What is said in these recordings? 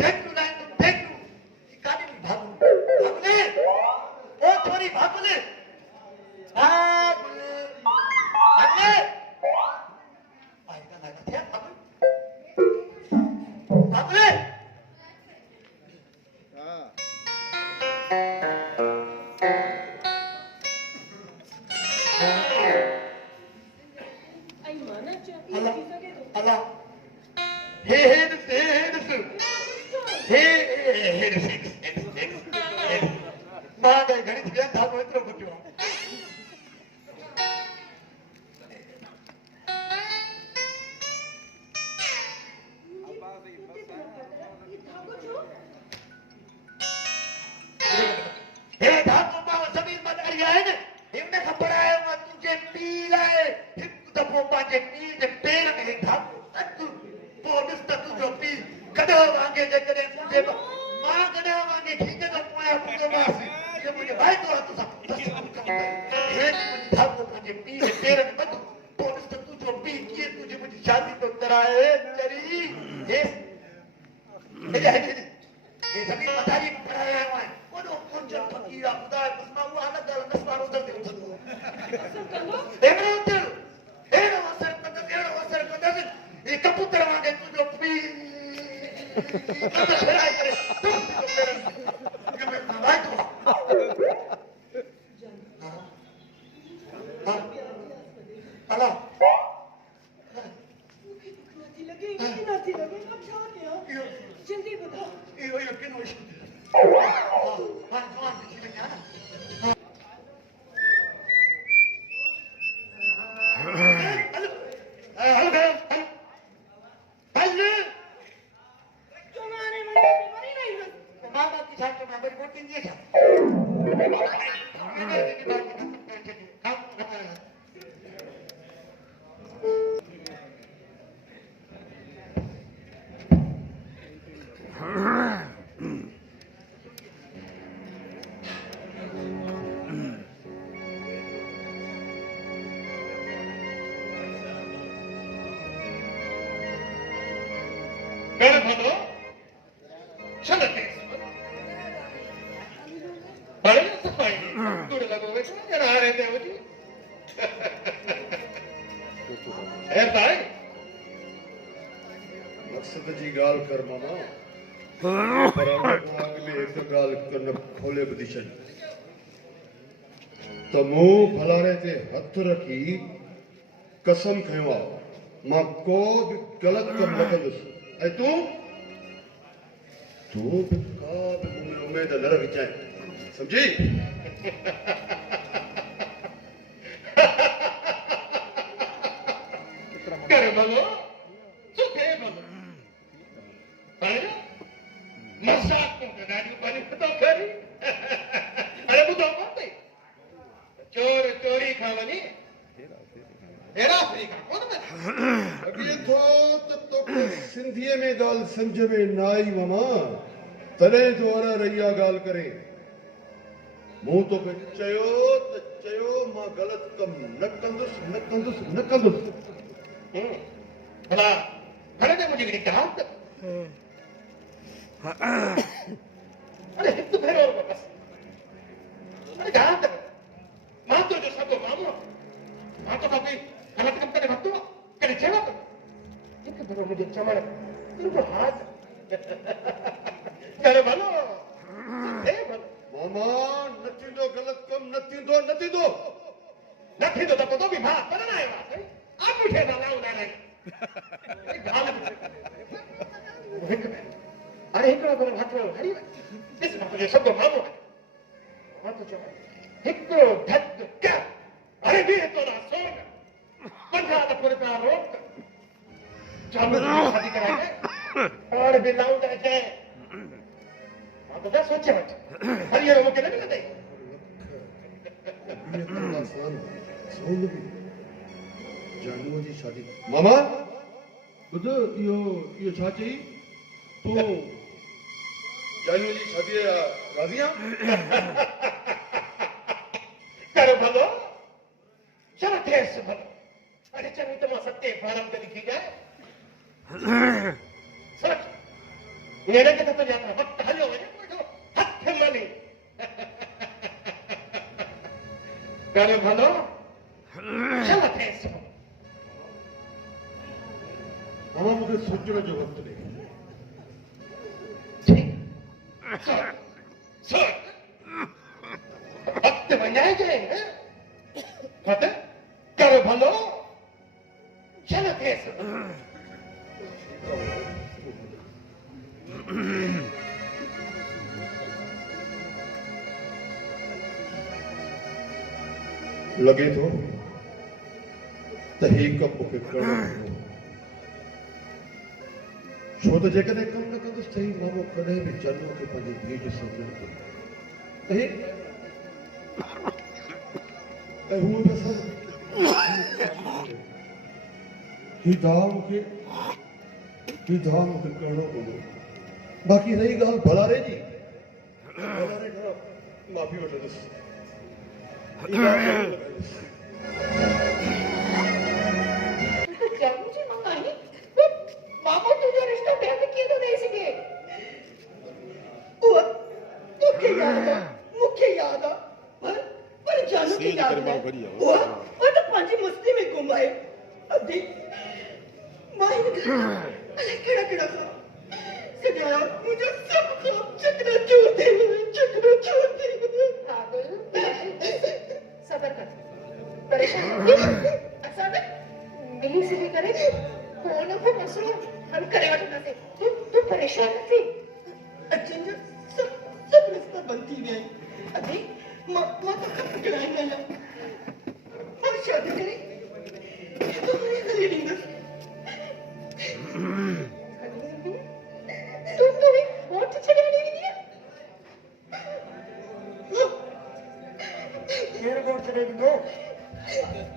फेंकू ना तुम फेंकू गाड़ी में भागले ओ थोड़ी भागले भागले आएगा ना क्या भागले हाँ Allah मां घणी थी धागो एतिरो फुटियो हे धागो मां ज़मीन में ॾारी आहे न हिन खां पढ़ायो मां तुंहिंजे पीउ लाइ हिकु दफ़ो पंहिंजे पीउ जे पेर में हे धागो अधु पोइ ॾिस त तुंहिंजो पीउ कॾहिं वांगे जेकॾहिं तुंहिंजे मां कॾहिं वांगे खींचंदो पोयां पुॼंदो मांसि इहो मुंहिंजो वाइदो आहे तोसां हे धागो पंहिंजे पीउ जे पेर में ॿधो पोइ ॾिस त तुंहिंजो पीउ कीअं तुंहिंजी मुंहिंजी शादी थो कराए चरी हे हे ज़मीन मथारी पढ़ाया आहिनि वॾो कोचर फ़क़ीर आहे ख़ुदा बसि मां उहा न ॻाल्हि नस्वारो उधर ते उथंदो अहिड़ो असर कंदसि हे कबूतर वांगे तुंहिंजो पीउ फेराए करे अला जल्दी बताओ इहो किनो इश्क हाणे जवान थी वञे हा कर भलो चलते बड़े सफाई दूर लगो वे जरा आ रहे थे वो जी है भाई मक़सद जी ॻाल्हि कर मामा पर अॻिले हिकु ॻाल्हि कन खोले ॿुधी छॾ त मूं फलाणे ते हथु रखी कसम खयो आहे मां को बि ग़लति कमु न कंदुसि ऐं तूं बि का बि मूं में उमेद न रखी चाहे सम्झी कर भलो सुठे भलो पर मज़ाक को ॾाढी पाणी ख़तो करी अरे ॿुधो कोन्हे चोर चोरी खां वञी हेरा फेरी खां कोन वञे लॻे थो त तोखे सिंधीअ में ॻाल्हि सम्झ में न आई मामा तॾहिं तो अर रैया ॻाल्हि करे मूं तोखे चयो मां ग़लति कमु न कंदुसि भला घणे ते मुंहिंजी हिकु हाथ अरे हिकु भेरो बसि अरे ध्यानु कर मां तुंहिंजो सॻो मामो मां तोखां कोई ग़लति कमु कॾहिं वरितो आहे कॾहिं चयो आहे हिकु भेरो मुंहिंजे चवण तुंहिंजो हाथ कर भलो हे भलो मामा न थींदो ग़लति कमु न थींदो न थींदो त पोइ बि मां पढ़ण आयो आहे आप मुझे ना लाओ ना नहीं अरे हिकिड़ो भेरो हथ हरी ॾिस मां तुंहिंजो सॻो मामो आहियां मां तो चवां हिकिड़ो धक क्या अरे वीह तोला सोन 50 लख रुपया रोक चालू शादी कराए और भी लाऊं त अचे मां तो सोचे वठ हरी मूंखे न मिलंदई सोन बि जानूअ जी शादी मामा ॿुध इहो छा चई तूं जानूअ जी शादीअ राज़ी आहीं कर भलो चलो थिएसि भलो अरे चङी त मां सते फारम ते लिखी जाए सोच येणे के तो जाता वक्त हलो है हथ मनी करे भलो चल थे मामा मुझे सोचने जो वक्त नहीं सर वक्त बनाए गए पता करे भलो चल थे लगे तो तही कप के करणो छो तो जेकॾहिं कम न कंदुसि त ही मामो कॾहिं बि चलो खे पंहिंजी धीउ जो सम्झण थो ऐं हूअ बि ही दाव मूंखे करणो पवंदो बाक़ी रही ॻाल्हि भलारे जी भलारे खां माफ़ी वठंदुसि जानू जी मंगाई मामो तुझे रिश्ता ब्याह किए तो नहीं सके वो मुख्य याद आ पर जानू की याद नहीं वो तो पांची मस्ती में घुमाए अभी माही अरे केड़ा सजा मुझे सब खाब चकना छोड़ते पागल सबर कर परेशान अचानक मिली से करे कौन को मसलो हल करे वठना से तू परेशान थी अच्छा सब रिश्ता बनती गई अभी मां तो पकड़ाई ना और शादी करी तो मेरी गली नहीं तू भी वोट चढ़ा नहीं दिया मेरे वोट चढ़ेगी तो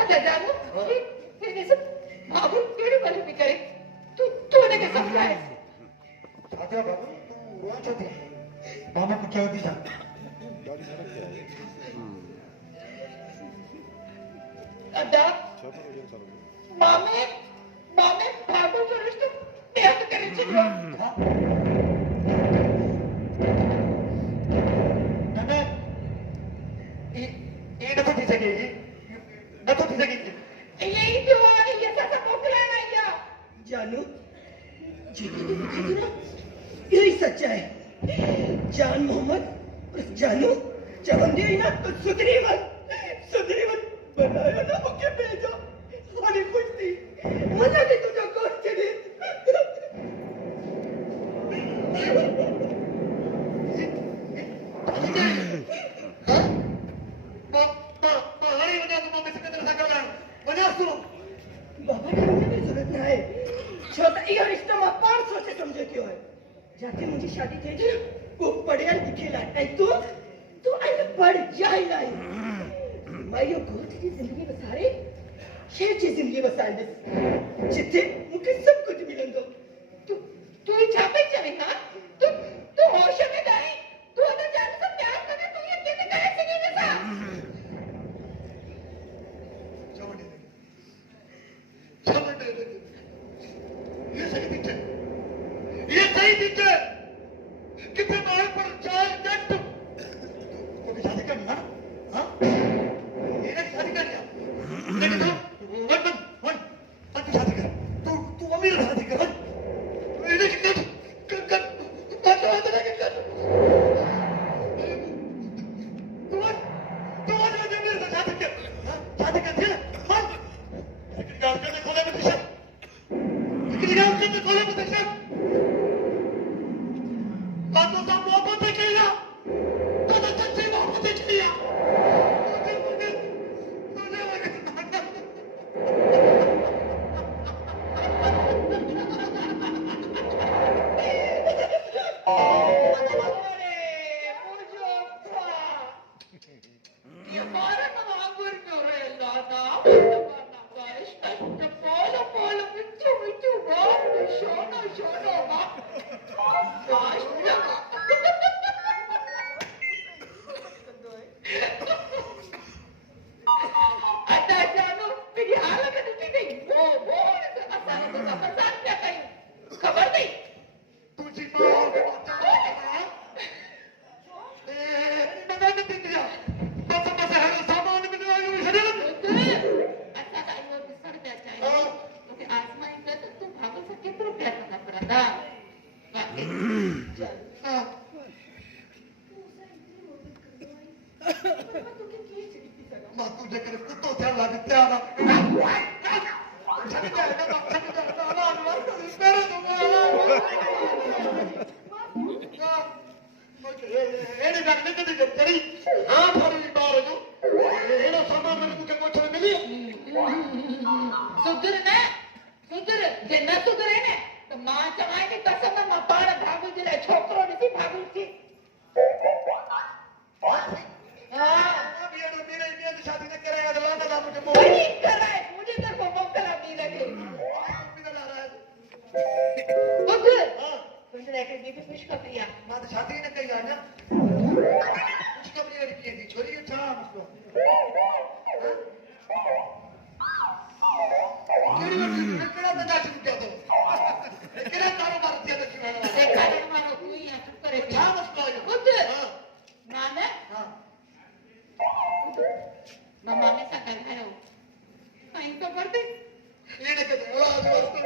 आजा जानू ये सब बाबू केड़े वाले भी करे तू ने के समझाए आजा बाबू तू वोट चढ़े मामा को क्या दी जा अड्डा मामे बाबू जो रिश्ते ब्याह करे चलो ना ये न तो थी सकेगी यही क्यों है ये सब मोकला ना या जानू जी यही सच्चा है जान मोहम्मद जानू चवंदी ना तो सुधरी मत बनाया ना होके भेजो हनी खुश थी मजा भी तुझे कोट चली बाबा ने मुझे जरूरत ना है छोटा ये रिश्ता में 500 से समझे क्यों है जाके मुझे शादी थी ना वो पढ़िया लिखेला है तू आई पढ़ जाई लाई मैं यो गोद की जिंदगी बसारे शेर की जिंदगी बसाल दे जिथे मुझे सब कुछ मिलेंगे तू ही छापे चाहे ना तू होश में नहीं तू अगर जान से प्यार करे तू ये कैसे करे सके ना ये सही दिखे कितने बार पर चार जट तो भी शादी करना हाँ ये ना शादी करना लेकिन वन तू शादी कर तू अमीर शादी कर ये ना कर तू आज मेरे साथ शादी कर दिया हाँ लेकिन गाँव के खोले में दिशा चल हाँ मां तुझे करे कुत्तो थिया लॻ पिया ना छॾ दे मेरे तो एड़ी गल नहीं कदी करी हां थोड़ी बार जो एड़ो सामान में मुझे कुछ न मिली सुधर जे न सुधरे ने तो मां चवाए कि कसम मां पाण भाभी जे लाइ छोकिरो ॾिसी भाभी थी हा मेरे मेरे शादी न कराया तो लाना था मुझे वही कराए मुझे तरफ मोकला दी लगे सुधर तुझे लेके दी भी खुश कर दिया मां तो शादी न कई ना कुछ कब नहीं रखी थी छोरी अच्छा मुझको केड़ा धंधा शुरू किया तो केड़ा कारोबार किया तो सुनाना देखा ने मानो तू ही चुप करे क्या मसला है सुधर हां माने हां मामा ने सा कर है कहीं तो कर दे ये ने कहते वाह वाह